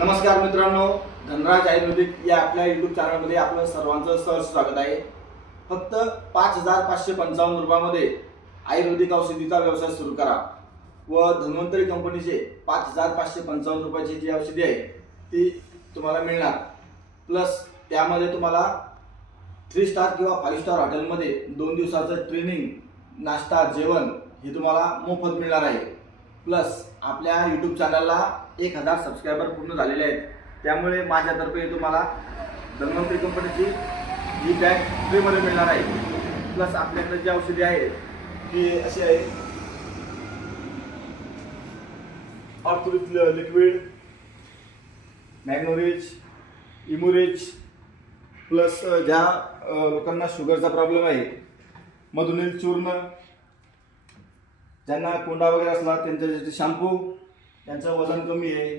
नमस्कार मित्रांनो, धनराज आयुर्वेदिक या आपल्या यूट्यूब चॅनलमध्ये आपलं सर्वांचं सहर्ष स्वागत आहे। फक्त 5,555 रुपयामध्ये आयुर्वेदिक औषधीचा व्यवसाय सुरू करा व धन्वंतरी कंपनीचे 5,555 रुपयाची जी औषधी आहे ती तुम्हाला मिळणार। प्लस त्यामध्ये तुम्हाला 3 स्टार किंवा 5 स्टार हॉटेलमध्ये 2 दिवसाचं ट्रेनिंग, नाश्ता, जेवण हे तुम्हाला मोफत मिळणार आहे। प्लस आपल्या यूट्यूब चॅनलला 1000 सबस्क्रायबर पूर्ण झालेले आहेत, त्यामुळे माझ्यातर्फे तुम्हाला धन्वंतरी कंपनीची ही बॅग फ्रीमध्ये मिळणार आहे। प्लस आपल्याकडे जी औषधी आहे ती अशी आहे, ऑर्थोरिच लिक्विड, मॅग्नोरिच, इमुरिच। प्लस ज्या लोकांना शुगरचा प्रॉब्लेम आहे, मधुनील चूर्ण, ज्यांना कोंडा वगैरे असला त्यांच्यासाठी शॅम्पू, त्यांचं वजन कमी आहे,